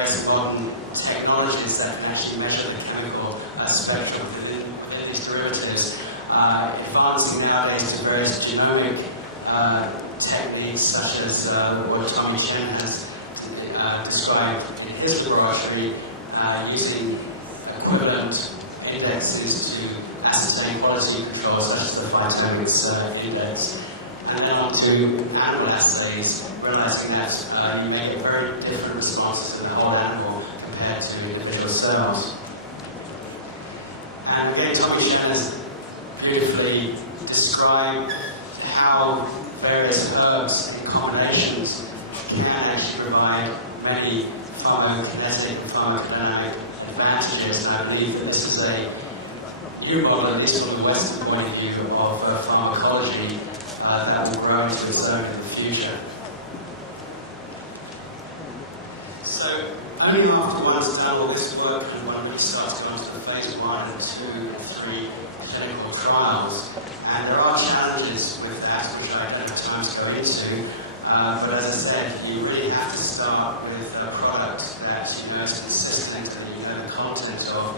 various modern technologies that can actually measure the chemical spectrum within these derivatives. Advancing nowadays to various genomic techniques, such as what Tommy Chen has described in his laboratory, using equivalent indexes to ascertain quality control, such as the phytomics index. And then on to animal assays, realizing that you may get very different responses in the whole animal compared to individual cells. And again, Tommy Chen has beautifully described how various herbs and combinations can actually provide many pharmacokinetic and pharmacodynamic advantages. And I believe that this is a new model, at least from the Western point of view, of pharmacology that will grow into its own in the future. So only after one's done all this work and one really starts going to the phase 1 and 2 and 3 clinical trials. And there are challenges with that, which I don't have time to go into. But as I said, you really have to start with a product that you know is consistent and that you know the content of,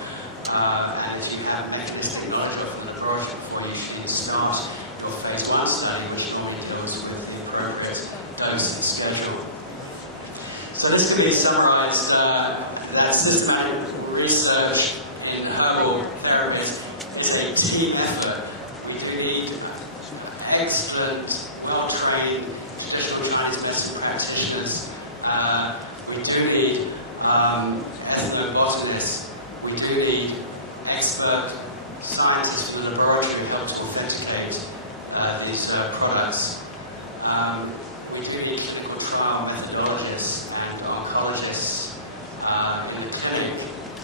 and if you have mechanistic knowledge of the laboratory before you should start your phase 1 study, which normally deals with the appropriate dose and schedule. So this is going to be summarized that systematic research in herbal therapies is a team effort. We do need excellent, well-trained traditional Chinese medicine practitioners. We do need ethnobotanists. We do need expert scientists from the laboratory who help to authenticate these products. We do need clinical trial methodologists and oncologists in the clinic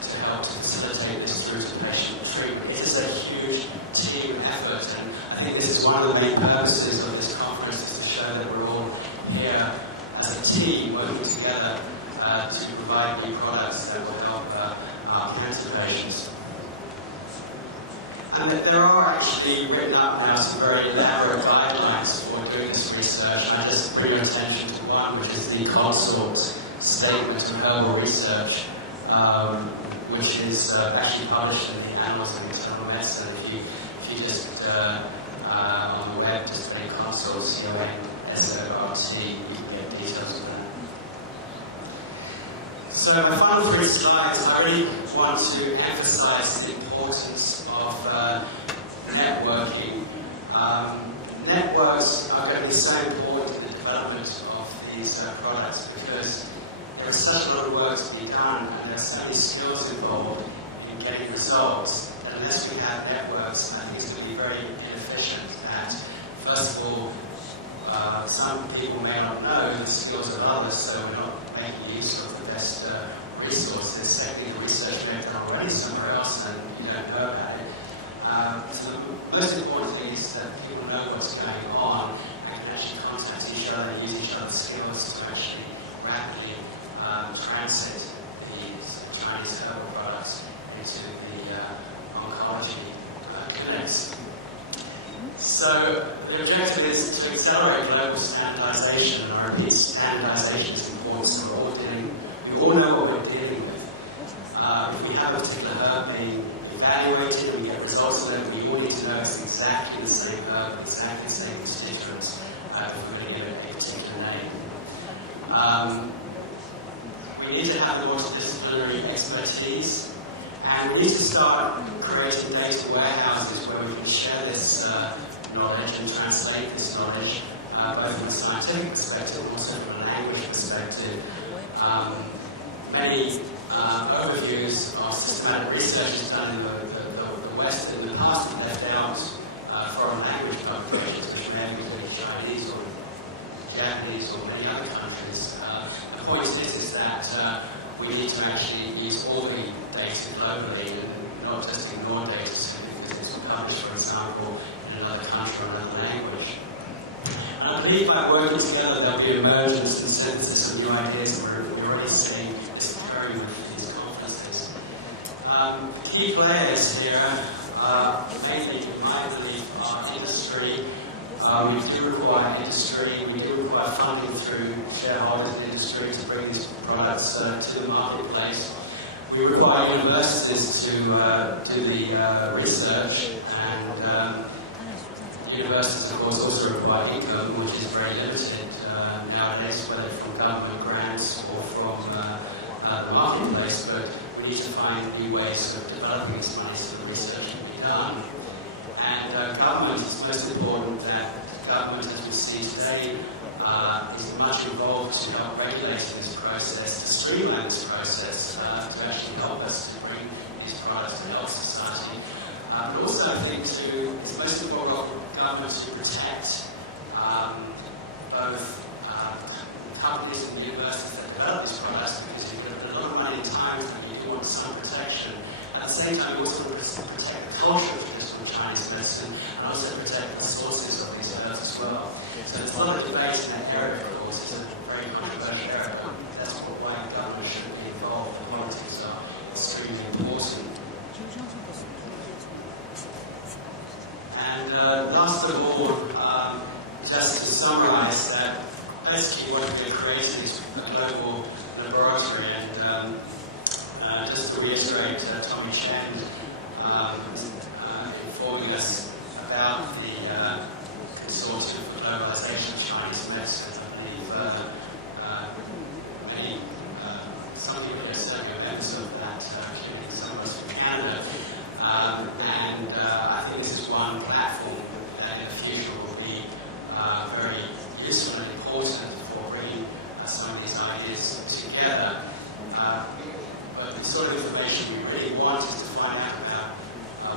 to help to facilitate this through to patient treatment. It is a huge team effort, and I think this is one of the main purposes of this conference, is to show that we're all here as a team working together to provide new products that will help our cancer patients. And there are actually written up now some very elaborate guidelines for doing this research, and I just bring your attention to one, which is the consult statement of herbal research, which is actually published in the Annals of Internal Medicine. If you just on the web just say consult, CONSORT, you can get details of that. So my final 3 slides, I really want to emphasize the importance of networking. Networks are going to be so important in the development of these products, because there's such a lot of work to be done and there's so many skills involved in getting results that unless we have networks, I think it's going to be very inefficient. And first of all, some people may not know the skills of others, so we're not making use of the best resources. Secondly, the research may have done already somewhere else and you don't know about it. So the most important thing is that people know what's going on and can actually contact each other and use each other's skills to actually rapidly transit these Chinese herbal products into the oncology clinics. So the objective is to accelerate global standardization, and I repeat, standardization is important, so we all know what we're dealing with. If we have a particular herb being evaluated and we get results of it, we all need to know it's exactly the same herb, exactly the same constituents, if we're going to give it a particular name. We need to have the multidisciplinary expertise, and we need to start creating data warehouses where we can share this knowledge and translate this knowledge, both from a scientific perspective and also from a language perspective. Many overviews of systematic research is done in the West in the past, and left out foreign language publications, which may be Chinese or Japanese or many other countries. The point is that we need to actually use all the data globally and not just ignore data simply because it's published, for example, in another country or another language. And I believe by working together there'll be emergence and synthesis of new ideas, and we're already seeing this occurring with these conferences. Key players here, mainly in my belief, are industry, We do require industry, we do require funding through shareholders in industry to bring these products to the marketplace. We require universities to do the research, and universities, of course, also require income, which is very limited nowadays, whether from government grants or from the marketplace. But we need to find new ways of developing this money so the research can be done. And government, it's most important that government, as we see today, is much involved to help regulating this process, to streamline this process, to actually help us to bring these products to health society. But also, I think, it's most important for government to protect both companies and universities that develop these products, because you've got to put a lot of money and time into them, you do want some protection. At the same time, you also want to protect the culture of traditional Chinese medicine, and also protect the sources of these herbs as well. So there's a lot of debate in that area, of course. It's a very controversial area, but that's why government should be involved. The politics are extremely important. And last of all, just to summarize that, basically what we're creating is a global laboratory, and just to reiterate, Tommy Chen informing us about the Consortium for Globalization of Chinese Medicine. I believe some people here certainly are members of that community, some of us from Canada, and I think this is one platform that in the future will be very useful and important for bringing some of these ideas together. But the sort of information we really want is to find out about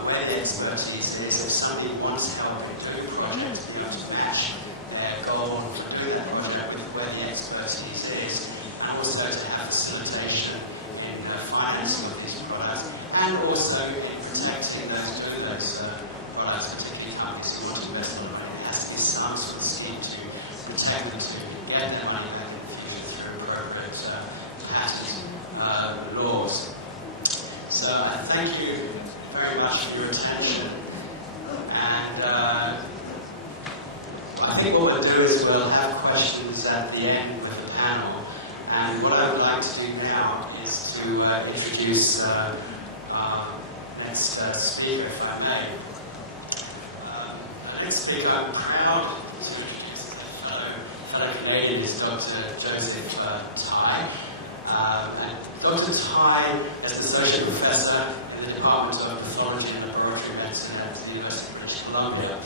where the expertise is. If somebody wants help in doing projects, to be able to match their goal to do that project with where the expertise is, and also to have facilitation in financing of these products, and also in protecting those doing those products, particularly companies who want to invest in them. It has to be some sort of scheme to protect them, to get their money back in the future through appropriate patent laws. So thank you very much for your attention. And I think what we'll do is we'll have questions at the end of the panel. And what I would like to do now is to introduce our next speaker, if I may. The next speaker, I'm proud to introduce a fellow Canadian, is Dr. Joseph Tai. And Dr. Tai is an associate professor in the Department of Pathology and Laboratory Medicine at the University of British Columbia,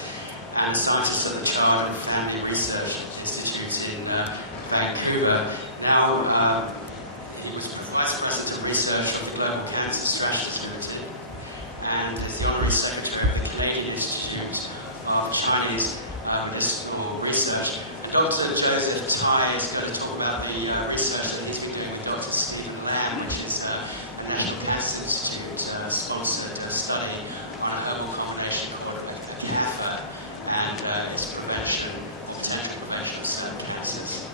and scientist at the Child and Family Research Institute in Vancouver. Now, he was Vice President of Research of the Global Cancer Strategy Limited, and is the Honorary Secretary of the Canadian Institute of Chinese Medicinal Research. Dr. Joseph Tai is going to talk about the research that he's been doing with Dr. Stephen Lamb, which is a National Cancer Institute sponsored study on a herbal combination called CAFA and its prevention, potential prevention of certain cancers.